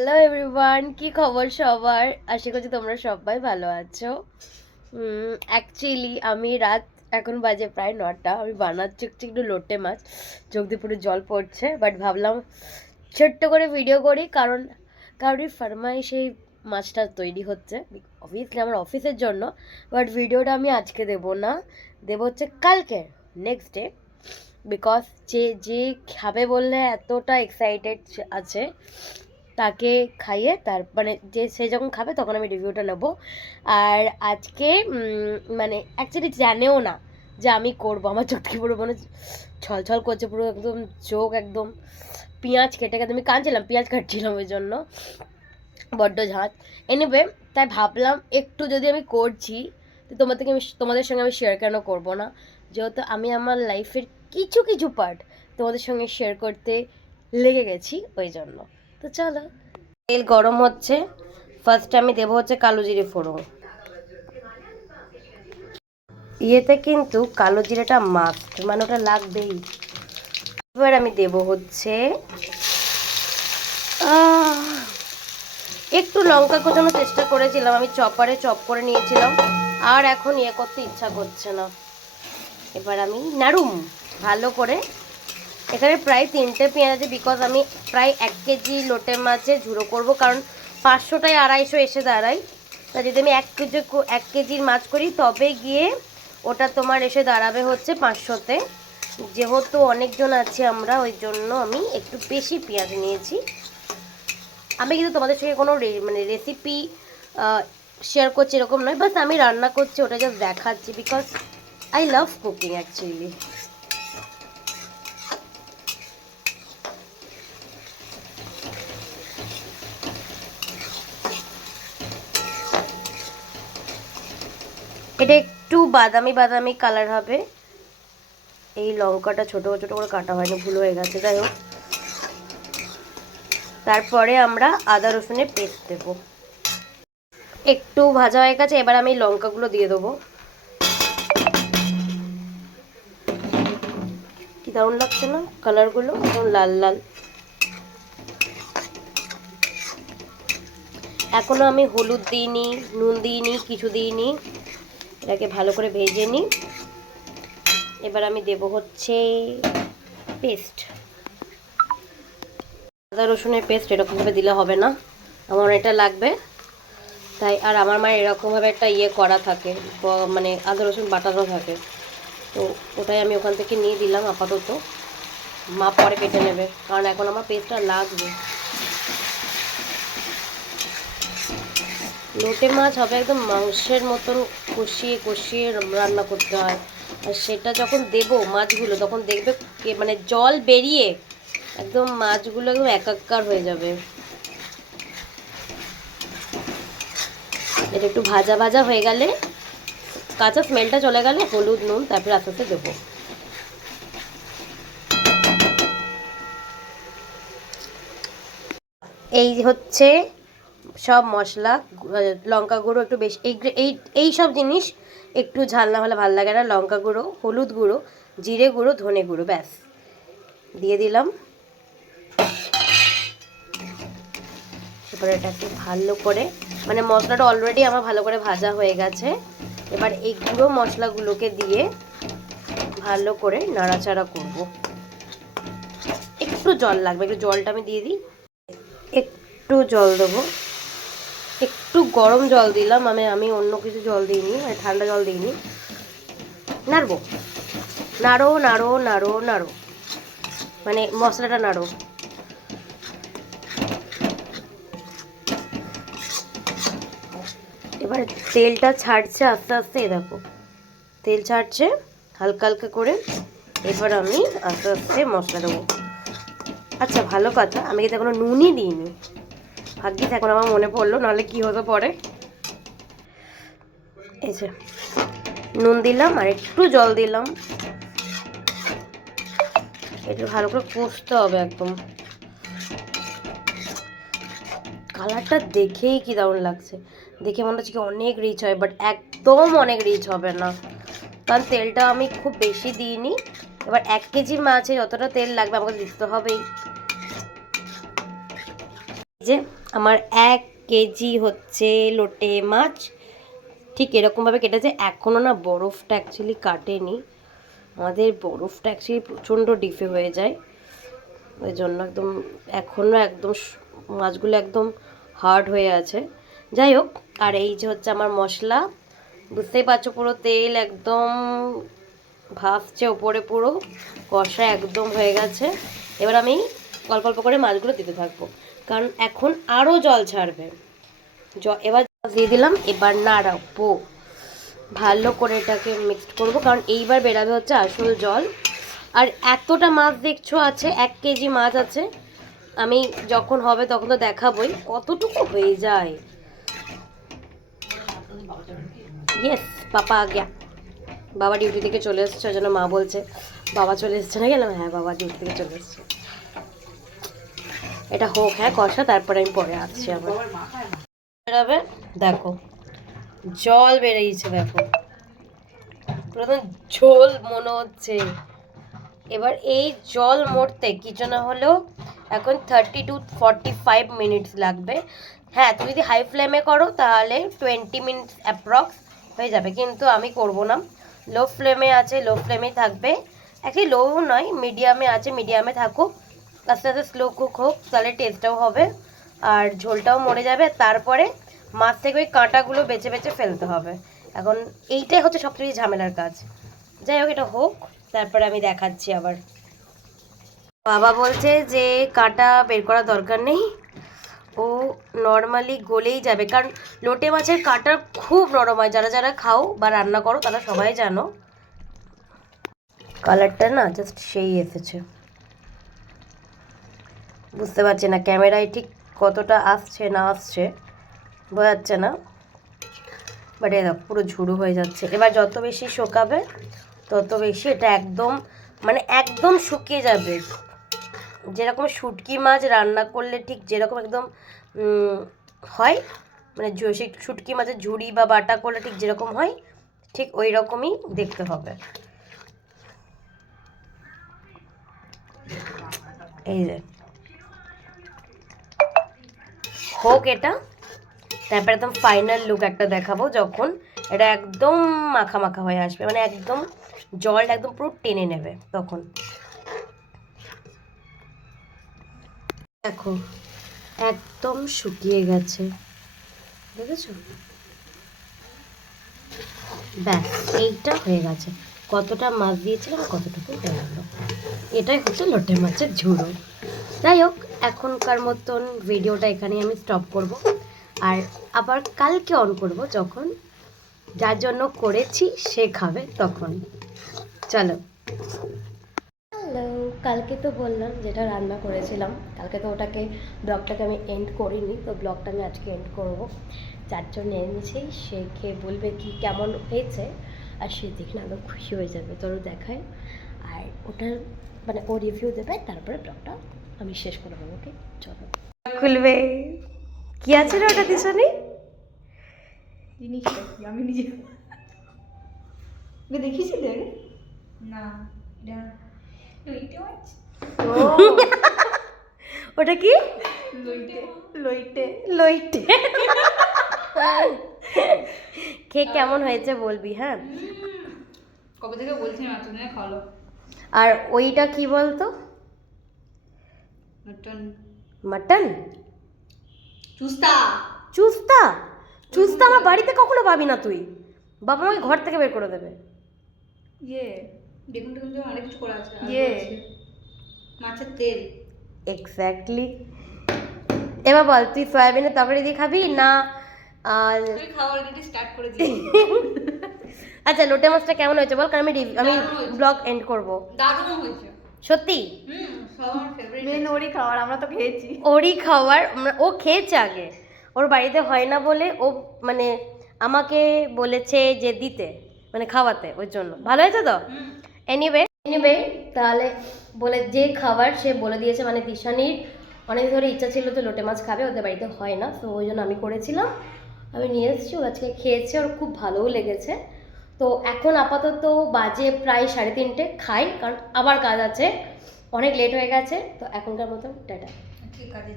Hello everyone, কি খবর সবার? আশা করছি তোমরা সবাই ভালো আছো। অ্যাকচুয়ালি আমি এখন বাজে প্রায় 9টা। আমি বানাচ্ছি হচ্ছে একটু লোটে মাছ। চোখ দিয়ে পুরো জল পড়ছে, বাট ভাবলাম ছোট্ট করে ভিডিও করি, কারণ কারোরই ফরমাইশ এই মাছটা তৈরি হচ্ছে অবভিয়াসলি আমার অফিসের জন্য। বাট ভিডিওটা আমি আজকে দেবো না, দেবো হচ্ছে কালকে, নেক্সট ডে। বিকজ যে যে খাবে বললে এতটা এক্সাইটেড আছে, তাকে খাইয়ে মানে সে যখন খাবে তখন আমি রিভিউটা নেব। আর আজকে মানে অ্যাকচুয়ালি জানেও না যে আমি করব। আমার চোখ থেকে পুরো মনে ছলছল করছে, পুরো একদম চোখ একদম পেঁয়াজ কেটে কেটে আমি কাঁদছিলাম, পেঁয়াজ কাটছিলাম ওই জন্য, বড্ড ঝাঁজ। এনিওয়ে, তাই ভাবলাম একটু যদি আমি করছি তো তোমাদের সঙ্গে আমি শেয়ার কেন করব না, যেহেতু আমি আমার লাইফের কিছু কিছু পার্ট তোমাদের সঙ্গে শেয়ার করতে লেগে গেছি ওই জন্য। তো চলো, তেল গরম হচ্ছে। ফার্স্ট আমি দেবো হচ্ছে কালো জিরে ফোড়ন। ইয়েতে কিন্তু কালো জিরেটা মাস্ট, মানে ওটা লাগবেই। এবার আমি দেবো হচ্ছে একটু লঙ্কা কোচানোর চেষ্টা করেছিলাম, আমি চপারে চপ করে নিয়েছিলাম, আর এখন ইয়ে করতে ইচ্ছা করছে না। এবার আমি নাড়ুম ভালো করে। এখানে প্রায় 3টে পেঁয়াজ আছে, বিকজ আমি প্রায় 1 কেজি লোটে মাছে ঝুড়ো করব, কারণ 500টায় 250 এসে দাঁড়ায়। তা যদি আমি 1 কেজির মাছ করি তবে গিয়ে ওটা তোমার এসে দাঁড়াবে হচ্ছে 500তে। যেহেতু অনেকজন আছে আমরা, ওই জন্য আমি একটু বেশি পেঁয়াজ নিয়েছি। আমি কিন্তু তোমাদের সঙ্গে কোনো মানে রেসিপি শেয়ার করছি এরকম নয়, বাস আমি রান্না করছি ওটা জাস্ট দেখাচ্ছি, because I love cooking actually. এটা একটু বাদামি বাদামি কালার হবে। এই লঙ্কাটা ছোট ছোট করে কাটা হয়নি, ভুল হয়ে গেছে, যাই হোক। তারপরে আমরা আদা রসুনের পেস্ট দেব। একটু ভাজা হয়ে গেছে, এবার আমি লঙ্কাগুলো দিয়ে দেবো। কি দারুণ লাগছে না কালারগুলো, একদম লাল লাল। এখনো আমি হলুদ দিইনি, নুন দিইনি, কিছু দিইনি। এটাকে ভালো করে ভেজে নিই। এবার আমি দেব হচ্ছে পেস্ট, আদা রসুনের পেস্ট। এরকমভাবে দিলে হবে না, আমার এটা লাগবে তাই। আর আমার মায়ের এরকমভাবে একটা ইয়ে করা থাকে, মানে আদা রসুন বাটানো থাকে, তো ওটাই আমি ওখান থেকে নিয়ে দিলাম আপাতত। মা পরে কেটে নেবে, কারণ এখন আমার পেস্টটা লাগবে। লোটে মাছ হবে একদম মাংসের মতন কষিয়ে কষিয়ে রান্না করতে হয়। আর সেটা যখন দেবো মাছগুলো, তখন দেখবে মানে জল বেরিয়ে একদম মাছগুলো একদম একাকার হয়ে যাবে। এটা একটু ভাজা ভাজা হয়ে গেলে, কাঁচা স্মেলটা চলে গেলে হলুদ নুন তারপরে আস্তে আস্তে দেবো। এই হচ্ছে সব মশলা, লঙ্কা গুঁড়ো একটু বেশি, এই সব জিনিস একটু ঝাল না হলে ভালো লাগে না। লঙ্কা গুঁড়ো, হলুদ গুঁড়ো, জিরে গুঁড়ো, ধনে গুঁড়ো, ব্যাস দিয়ে দিলাম। এবার এটা একটু ভালো করে, মানে মশলাটা অলরেডি আমার ভালো করে ভাজা হয়ে গেছে। এবার এই গুঁড়ো মশলাগুলোকে দিয়ে ভালো করে নাড়াচাড়া করব। একটু জল লাগবে, একটু জলটা আমি দিয়ে দিই। একটু জল দেবো, একটু গরম জল দিলাম, আমি অন্য কিছু জল দিইনি, মানে ঠান্ডা জল দিইনি। নাড়বো, নাড়ো নাড়ো নাড়ো নাড়ো, মানে মশলাটা নাড়ো। এবার তেলটা ছাড়ছে আস্তে আস্তে, দেখো তেল ছাড়ছে হালকা হালকা করে। এবার আমি আস্তে আস্তে মশলা দেবো। আচ্ছা ভালো কথা, আমি কিন্তু এখনো নুনই দিইনি, ভাগ্যিস এখন আমার মনে পড়লো, নাহলে কি হতো পরে। এই যে নুন দিলাম আর একটু জল দিলাম। এটা ভালো করে কষতে হবে একদম। কালারটা দেখেই কি দারুণ লাগছে, দেখে মনে হচ্ছে কি অনেক রিচ হয়, বাট একদম অনেক রিচ হবে না, কারণ তেলটা আমি খুব বেশি দিইনি। এবার 1 কেজি মাছে যতটা তেল লাগবে আমাকে দিতে হবেই। যে আমার 1 কেজি হচ্ছে লোটে মাছ ঠিক এরকমভাবে কেটেছে। এখনও না বরফটা অ্যাকচুয়ালি কাটেনি, আমাদের বরফটা অ্যাকচুয়ালি প্রচণ্ড ডিপে হয়ে যায়, ওই জন্য একদম এখনও একদম মাছগুলো একদম হার্ড হয়ে আছে। যাই হোক, আর এই যে হচ্ছে আমার মশলা, বুঝতেই পারছো পুরো তেল একদম ভাসছে ওপরে, পুরো কষা একদম হয়ে গেছে। এবার আমি অল্প অল্প করে মাছগুলো দিতে থাকবো, কারণ এখন আরও জল ছাড়বে। এবার দিয়ে দিলাম, এবার নাড়াবো ভালো করে, এটাকে মিক্সড করবো, কারণ এইবার বেরাবে হচ্ছে আসল জল। আর এতটা মাছ দেখছো আছে, 1 কেজি মাছ আছে, আমি যখন হবে তখন তো দেখাবই কতটুকু হয়ে যায়। ইয়েস, পাপা আ গিয়া। বাবা ডিউটি থেকে চলে এসছে, ওই জন্য মা বলছে বাবা চলে এসছে না, গেলাম হ্যাঁ বাবা ডিউটি থেকে চলে এসছে। এটা হোক হ্যাঁ কষা, তারপরে আমি পরে আসছি আবার। বেরাবে দেখো, জল বেরিয়েছে দেখো, প্রথম ঝোল মনে হচ্ছে। এবার এই জল মরতে কিছু না হলেও এখন 30 to 45 মিনিটস লাগবে। হ্যাঁ, তুমি যদি হাই ফ্লেমে করো তাহলে 20 মিনিটস অ্যাপ্রক্স হয়ে যাবে, কিন্তু আমি করব না, লো ফ্লেমে আছে, লো ফ্লেমেই থাকবে। অ্যাকচুয়ালি লো নয়, মিডিয়ামে আছে, মিডিয়ামে থাকুক, আস্তে আস্তে স্লো কুক হোক, তাহলে টেস্টটাও হবে আর ঝোলটাও মরে যাবে। তারপরে মাছ থেকে ওই কাঁটাগুলো বেছে বেছে ফেলতে হবে। এখন এইটাই হচ্ছে সবথেকে ঝামেলার কাজ। যাই হোক, এটা হোক, তারপরে আমি দেখাচ্ছি আবার। বাবা বলছে যে কাঁটা বের করার দরকার নেই, ও নর্মালি গলেই যাবে, কারণ লোটে মাছের কাঁটা খুব নরম হয়, যারা যারা খাও বা রান্না করো তারা সবাই জানো। কালারটা না জাস্ট সেই এসেছে, বুঝতে পারছি না ক্যামেরায় ঠিক কতটা আসছে না আসছে বোঝা যাচ্ছে না, বাট এটা পুরো ঝুড়ো হয়ে যাচ্ছে। এবার যত বেশি শুকাবে তত বেশি এটা একদম মানে একদম শুকিয়ে যাবে, যেরকম শুটকি মাছ রান্না করলে ঠিক যেরকম একদম হয়, মানে সেই শুটকি মাছের ঝুড়ি বা বাটা করলে ঠিক যেরকম হয়, ঠিক ওই রকমই দেখতে হবে। এই যে হোক এটা, তারপরে একদম ফাইনাল লুক একটা দেখাবো যখন এটা একদম মাখা মাখা হয়ে আসবে, মানে একদম জলটা একদম পুরো টেনে নেবে তখন। দেখো একদম শুকিয়ে গেছে, দেখেছো? ব্যাস এইটা হয়ে গেছে, কতটা মাছ দিয়েছিলাম কতটুকু হয়ে গেল, এটাই হচ্ছে লোটে মাছের ঝুড়ো। যাই হোক, এখনকার মতন ভিডিওটা এখানেই আমি স্টপ করব, আর আবার কালকে অন করব, যখন যার জন্য করেছি সে খাবে তখন। চলো। হ্যালো, কালকে তো বললাম যেটা রান্না করেছিলাম, কালকে তো ওটাকে ব্লগটাকে আমি এন্ড করিনি, তো ব্লগটা আমি আজকে এন্ড করব। যার জন্য এনেছি সে খেয়ে বলবে কি কেমন হয়েছে, আর সে দেখে না একদম খুশি হয়ে যাবে, তোর দেখায়, আর ওটার মানে ও রিভিউ দেবে, তারপরে ব্লগটা আমি শেষ করে দেবো। ওকে চলো, খুলবে কি আছে রে ওটা দিশনি জিনিসটা কি আমি নিজে দেখিয়েছিলে না, এটা লইটে মাছ। ওটা কি? লইটে লইটে লইটে। খেয়ে কেমন হয়েছে বলবি হ্যাঁ। কবে থেকে বলছি না তুমি খাওয়ালো। আর ওইটা কি বলতো? মটন। মাটন? চুস্তা। চুস্তা? চুস্তা আমার বাড়িতে কখনো পাবি না তুই, বাবা আমাকে ঘর থেকে বের করে দেবে। ইয়ে দেখুন দেখুন তো অনেক কিছু করা আছে, ইয়ে মাছের তেল। এক্স্যাক্টলি। এবার বল, তুই সয়াবিনের তরকারি দিয়ে খাবি না? তুই খাওয়া অলরেডি স্টার্ট করে দিয়েছি। আচ্ছা, লোটে মাছটা কেমন হয়েছে বল, কারণ আমি ব্লগ এন্ড করব। দারুণ হয়েছে সত্যি? সবার ফেভারিট মেন ওরই খাবার, আমরা তো খেয়েছি। ওরই খাবার, ও খেয়েছে আগে, ওর বাড়িতে হয় না বলে ও মানে আমাকে বলেছে যে দিতে, মানে খাওয়াতে, ওই জন্য ভালো হয়েছে তো। এনিওয়ে তাহলে বলে যে খাবার সে বলে দিয়েছে, মানে দিশানির অনেক ধরে ইচ্ছা ছিল তো লোটে মাছ খাবে, ওদের বাড়িতে হয় না, তো ওই জন্য আমি করেছিলাম, আমি নিয়ে এসেছি, ও আজকে খেয়েছে, ওর খুব ভালোও লেগেছে। তো এখন আপাতত বাজে প্রায় 3:30, খাই, কারণ আবার কাজ আছে, অনেক লেট হয়ে গেছে, তো এখনকার মতন টাটা। ঠিক আছে।